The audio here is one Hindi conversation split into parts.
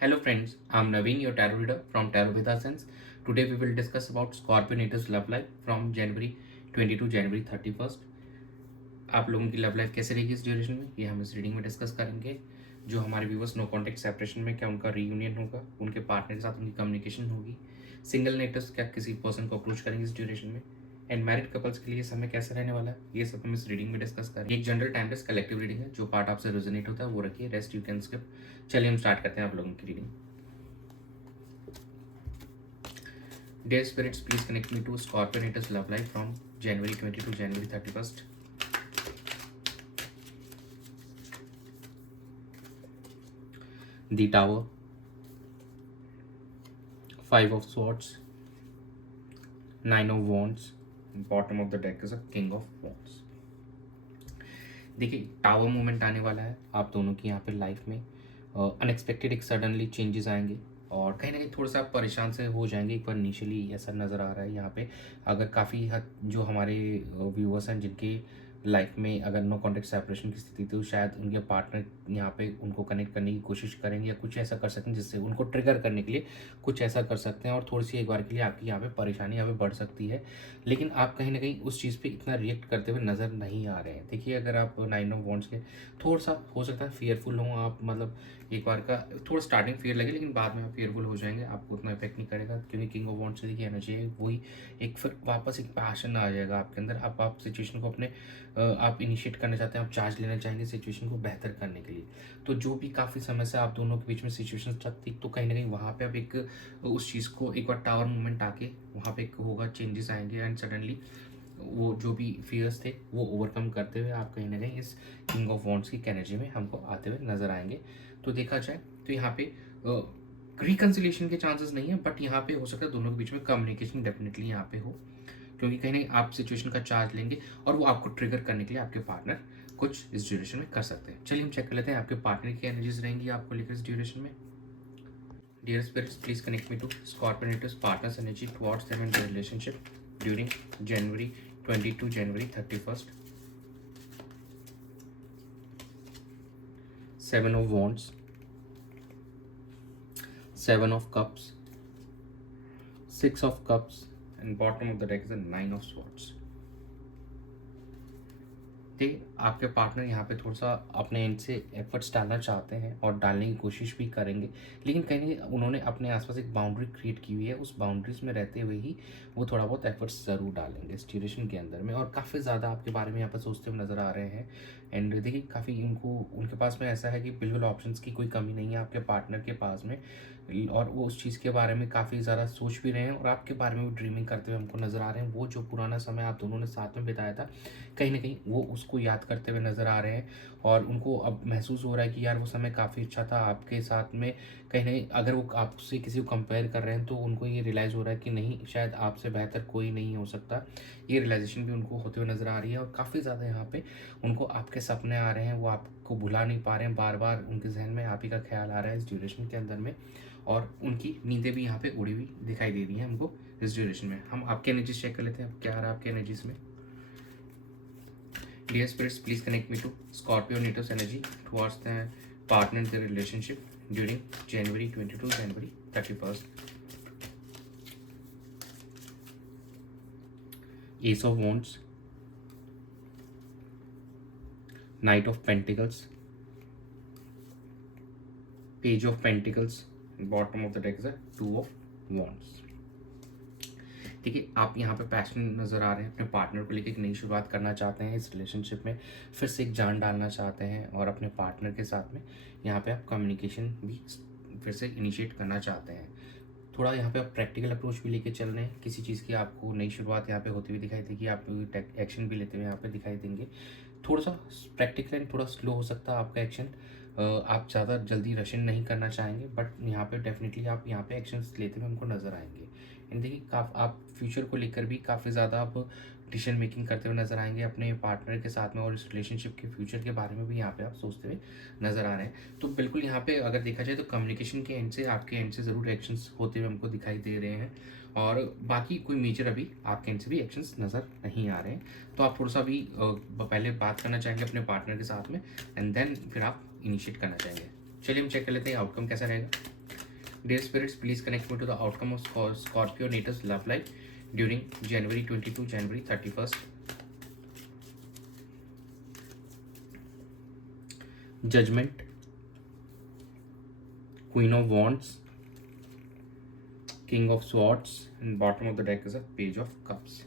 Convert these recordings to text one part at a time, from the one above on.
Hello friends, I'm Naveen, your tarot reader from Tarot Veda Sense. Today we will discuss about Scorpio Native love life from January 20 to January 31st. आप लोगों की लव लाइफ कैसे रहेगी इस ड्यूरेशन में, ये हम इस रीडिंग में डिस्कस करेंगे। जो हमारे व्यूवर्स नो कॉन्टेक्ट सेपरेशन में, क्या उनका रीयूनियन होगा, उनके पार्टनर के साथ उनकी कम्युनिकेशन होगी, सिंगल नेटिव्स क्या किसी पर्सन को अप्रोच करेंगे इस ड्यूरेशन में, एंड मैरिड कपल्स के लिए समय कैसे रहने वाला है, ये सब हम इस रीडिंग में डिस्कस करेंगे। एक जनरल टाइमलेस कलेक्टिव रीडिंग है, जो पार्ट आपसे रेजोनेट होता है वो रखिए, रेस्ट यू कैन स्किप। चलिए हम स्टार्ट करते हैं आप लोगों की reading. Dear spirits, please connect me to Scorpio Native love life from January 20 to January 31st. The Tower, Five of Swords, Nine of Wands, bottom of the deck is a King of Wands. देखिए टावर मूवमेंट आने वाला है आप दोनों की यहाँ पे लाइफ में। अनएक्सपेक्टेड एक सडनली चेंजेस आएंगे और कहीं ना कहीं थोड़ा सा आप परेशान से हो जाएंगे। एक बार इनिशियली ऐसा नज़र आ रहा है यहाँ पे। अगर काफ़ी हद जो हमारे व्यूअर्स हैं जिनके लाइफ में अगर नो कॉन्टेक्ट सेपरेशन की स्थिति, तो शायद उनके पार्टनर यहाँ पे उनको कनेक्ट करने की कोशिश करेंगे या कुछ ऐसा कर सकते हैं जिससे उनको ट्रिगर करने के लिए कुछ ऐसा कर सकते हैं, और थोड़ी सी एक बार के लिए आपकी यहाँ पे परेशानी यहाँ पे बढ़ सकती है। लेकिन आप कहीं ना कहीं उस चीज़ पे इतना रिएक्ट करते हुए नज़र नहीं आ रहे हैं। देखिए अगर आप नाइन ऑफ वॉन्ड्स के थोड़ा सा हो सकता है फियरफुल हों आप, मतलब एक बार का थोड़ा स्टार्टिंग फियर लगे, लेकिन बाद में आप फियरफुल हो जाएंगे, आपको उतना इफेक्ट नहीं करेगा, क्योंकि किंग ऑफ वॉन्ड्स से देखिए एनर्जी है वही एक फिर वापस एक पैशन आ जाएगा आपके अंदर। आप सिचुएशन को अपने आप इनिशिएट करना चाहते हैं, आप चार्ज लेना चाहेंगे सिचुएशन को बेहतर करने के लिए। तो जो भी काफ़ी समय से आप दोनों के बीच में सिचुएशन चल थी, तो कहीं ना कहीं वहाँ पे अब एक उस चीज़ को एक बार टावर मूवमेंट आके वहाँ पे एक होगा, चेंजेस आएंगे एंड सडनली वो जो भी फियर्स थे वो ओवरकम करते हुए आप कहीं ना कहीं इस किंग ऑफ वॉन्ड्स की एनर्जी में हमको आते हुए नजर आएंगे। तो देखा जाए तो यहाँ पे रिकन्सिलेशन के चांसेस नहीं है, बट यहाँ पे हो सकता है दोनों के बीच में कम्युनिकेशन डेफिनेटली यहाँ पे हो, क्योंकि कहीं ना कहीं आप सिचुएशन का चार्ज लेंगे और वो आपको ट्रिगर करने के लिए आपके पार्टनर कुछ इस ड्यूरेशन में कर सकते हैं। चलिए हम चेक कर लेते हैं आपके पार्टनर की एनर्जीज रहेंगी आपको लेकर इस ड्यूरेशन में। Dear spirits, please connect me to Scorpio natives partners energy towards them and their relationship during January 20 to January 31st. Seven of Wands, Seven of Cups, Six of Cups, and bottom of the deck is the Nine of Swords. देखिए आपके पार्टनर यहाँ पे थोड़ा सा अपने एंड से एफर्ट्स डालना चाहते हैं और डालने की कोशिश भी करेंगे, लेकिन कहीं ना कहीं उन्होंने अपने आसपास एक बाउंड्री क्रिएट की हुई है। उस बाउंड्रीज में रहते हुए ही वो थोड़ा बहुत एफर्ट्स ज़रूर डालेंगे इस ड्यूरेशन के अंदर में, और काफ़ी ज़्यादा आपके बारे में यहाँ पर सोचते हुए नज़र आ रहे हैं। एंड देखिए काफ़ी उनके पास में ऐसा है कि बिल्कुल ऑप्शंस की कोई कमी नहीं है आपके पार्टनर के पास में, और वो उस चीज़ के बारे में काफ़ी ज़्यादा सोच भी रहे हैं और आपके बारे में भी ड्रीमिंग करते हुए हमको नज़र आ रहे हैं। वो जो पुराना समय आप दोनों ने साथ में बिताया था, कहीं ना कहीं वो उसको याद करते हुए नज़र आ रहे हैं, और उनको अब महसूस हो रहा है कि यार वो समय काफ़ी अच्छा था आपके साथ में। कहीं ना कहीं अगर वो आपसे किसी को कंपेयर कर रहे हैं तो उनको ये रियलाइज़ हो रहा है कि नहीं, शायद आपसे बेहतर कोई नहीं हो सकता। ये रियलाइजेशन भी उनको होते हुए नज़र आ रही है, और काफ़ी ज़्यादा यहाँ पे उनको आपके सपने आ रहे हैं, वो आपको भुला नहीं पा रहे हैं, बार बार उनके जहन में आप ही का ख्याल आ रहा है इस ड्यूरेशन के अंदर में, और उनकी नींदें भी यहाँ पे उड़ी हुई दिखाई दे रही हैं हमको इस ड्यूरेशन में। हम आपके एनर्जीज चेक कर लेते हैं, अब क्या आ रहा है आपके एनर्जीज में। Dear spirits, please connect me to Scorpio Natives energy towards the partner in the relationship during January 20 to January 31st. Ace of Wands, Knight of Pentacles, Page of Pentacles, bottom of the deck is a Two of Wands. देखिए आप यहाँ पे पैशन नज़र आ रहे हैं, अपने पार्टनर को लेकर एक नई शुरुआत करना चाहते हैं इस रिलेशनशिप में, फिर से एक जान डालना चाहते हैं, और अपने पार्टनर के साथ में यहाँ पे आप कम्युनिकेशन भी फिर से इनिशिएट करना चाहते हैं। थोड़ा यहाँ पे आप प्रैक्टिकल अप्रोच भी लेके चल रहे हैं, किसी चीज़ की आपको नई शुरुआत यहाँ पे होती हुई दिखाई देगी, आप एक्शन भी लेते हुए यहाँ पे दिखाई देंगे। थोड़ा सा प्रैक्टिकल एंड थोड़ा स्लो हो सकता है आपका एक्शन, आप ज़्यादा जल्दी रशन नहीं करना चाहेंगे, बट यहाँ पे डेफिनेटली आप यहाँ पे एक्शंस लेते हुए हमको नज़र आएंगे। एंड देखिए आप फ्यूचर को लेकर भी काफ़ी ज़्यादा आप डिसीजन मेकिंग करते हुए नज़र आएंगे अपने पार्टनर के साथ में, और इस रिलेशनशिप के फ्यूचर के बारे में भी यहाँ पे आप सोचते हुए नज़र आ रहे हैं। तो बिल्कुल यहाँ पे अगर देखा जाए तो कम्युनिकेशन के एंड से, आपके एंड से ज़रूर एक्शंस होते हुए हमको दिखाई दे रहे हैं, और बाकी कोई मेजर अभी आपके एंड से भी एक्शंस नज़र नहीं आ रहे हैं। तो आप थोड़ा सा भी पहले बात करना चाहेंगे अपने पार्टनर के साथ में, एंड देन फिर आप इनिशिएट करना चाहेंगे। चलिए हम चेक कर लेते हैं आउटकम कैसा रहेगा। Dear spirits, please connect me to the outcome of Scorpio Natal's love life during January 22, January 31st. Judgment, Queen of Wands, King of Swords, and bottom of the deck is a Page of Cups.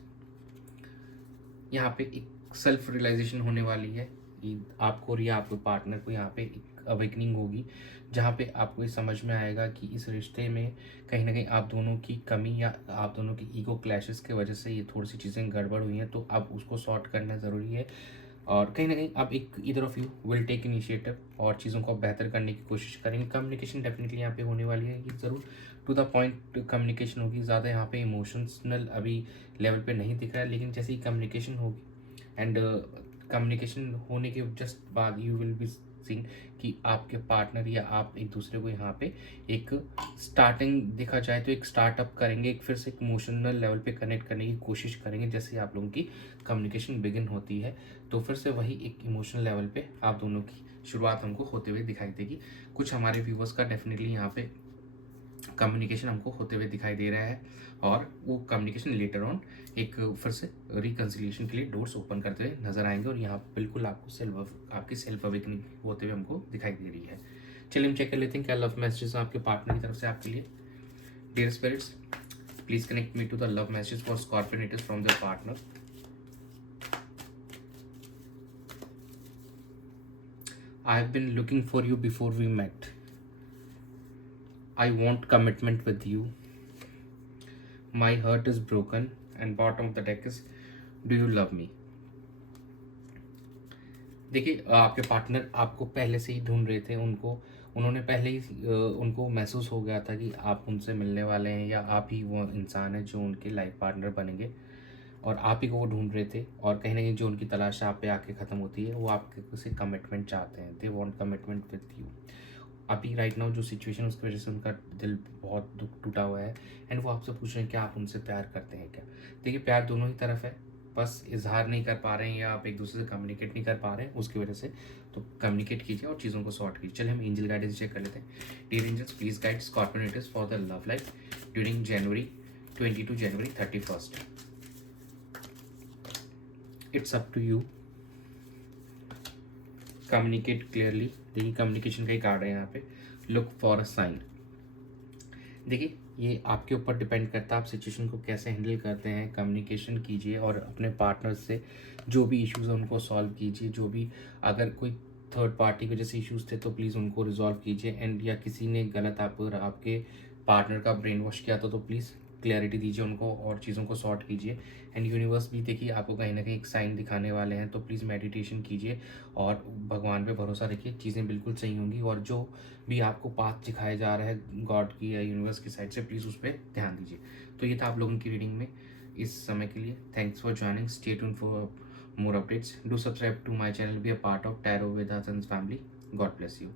यहाँ पे एक सेल्फ रियलाइजेशन होने वाली है आपको और या आपके पार्टनर को। यहाँ पे एक अवेकनिंग होगी जहाँ पे आपको ये समझ में आएगा कि इस रिश्ते में कहीं ना कहीं आप दोनों की कमी या आप दोनों की ईगो क्लैशेस की वजह से ये थोड़ी सी चीज़ें गड़बड़ हुई हैं, तो अब उसको सॉर्ट करना ज़रूरी है। और कहीं ना कहीं आप एक either of you will take initiative और चीज़ों को बेहतर करने की कोशिश करेंगे। कम्युनिकेशन डेफिनेटली यहाँ पे होने वाली है, ये ज़रूर टू द पॉइंट कम्युनिकेशन होगी। ज़्यादा यहाँ पे इमोशनल अभी लेवल पे नहीं दिख रहा है, लेकिन जैसे ही कम्युनिकेशन होगी एंड कम्युनिकेशन होने के जस्ट बाद यू विल बी सीइंग कि आपके पार्टनर या आप एक दूसरे को यहाँ पे एक स्टार्टिंग देखा जाए तो एक स्टार्टअप करेंगे, एक फिर से एक इमोशनल लेवल पे कनेक्ट करने की कोशिश करेंगे। जैसे आप लोगों की कम्युनिकेशन बिगिन होती है तो फिर से वही एक इमोशनल लेवल पे आप दोनों की शुरुआत हमको होते हुए दिखाई देगी। कुछ हमारे व्यूवर्स का डेफिनेटली यहाँ पे कम्युनिकेशन हमको होते हुए दिखाई दे रहा है और वो कम्युनिकेशन लेटर ऑन एक फिर से रिकन्सिलिएशन के लिए डोर्स ओपन करते हुए नजर आएंगे और यहाँ बिल्कुल आपको आपकी सेल्फ अवेकनिंग होते हुए हमको दिखाई दे रही है। चलिए हम चेक कर लेते हैं क्या लव मैसेजेस आपके पार्टनर की तरफ से आपके लिए। Dear spirits, please connect me to the love message for Scorpio it is from their partner. I have been looking for you before we met. I want commitment with you. My heart is broken and bottom of the deck is do you love me? देखिए आपके पार्टनर आपको पहले से ही ढूंढ रहे थे, उन्होंने पहले ही उनको महसूस हो गया था कि आप उनसे मिलने वाले हैं या आप ही वो इंसान है जो उनके लाइफ पार्टनर बनेंगे और आप ही को वो ढूंढ रहे थे। और कहीं ना कहीं जो उनकी तलाश आप पे आके ख़त्म होती है, वो आपके से कमिटमेंट चाहते हैं। They want commitment with you. अभी राइट नाउ जो सिचुएशन उसकी वजह से उनका दिल बहुत दुख टूटा हुआ है एंड वो आपसे पूछ रहे हैं कि आप उनसे प्यार करते हैं क्या। देखिए प्यार दोनों ही तरफ है, बस इजहार नहीं कर पा रहे हैं या आप एक दूसरे से कम्युनिकेट नहीं कर पा रहे हैं उसकी वजह से। तो कम्युनिकेट कीजिए और चीज़ों को सॉर्ट कीजिए। चलिए हम एंजल गाइडेंस चेक कर लेते हैं। Dear angels, please guide Scorpio it is for the love life during January 22 January 31st। It's up to you, communicate clearly. देखिए कम्युनिकेशन का ही कार्ड है यहाँ पे। Look for a sign. देखिए ये आपके ऊपर डिपेंड करता है आप सिचुएशन को कैसे हैंडल करते हैं। कम्युनिकेशन कीजिए और अपने पार्टनर से जो भी इश्यूज़ हैं उनको सॉल्व कीजिए। जो भी अगर कोई थर्ड पार्टी के जैसे इश्यूज़ थे तो प्लीज़ उनको रिजॉल्व कीजिए। एंड या किसी ने गलत आपके पार्टनर का ब्रेन वॉश किया था तो प्लीज़ क्लैरिटी दीजिए उनको और चीज़ों को सॉर्ट कीजिए। एंड यूनिवर्स भी देखिए आपको कहीं ना कहीं एक साइन दिखाने वाले हैं, तो प्लीज़ मेडिटेशन कीजिए और भगवान पे भरोसा रखिए, चीज़ें बिल्कुल सही होंगी। और जो भी आपको पाथ दिखाया जा रहा है गॉड की या यूनिवर्स की साइड से, प्लीज़ उस पर ध्यान दीजिए। तो ये था आप लोगों की रीडिंग में इस समय के लिए। Thanks for joining, stay tuned for more updates. Do subscribe to my channel, be a part of Tarot with Hassan's family. God bless you.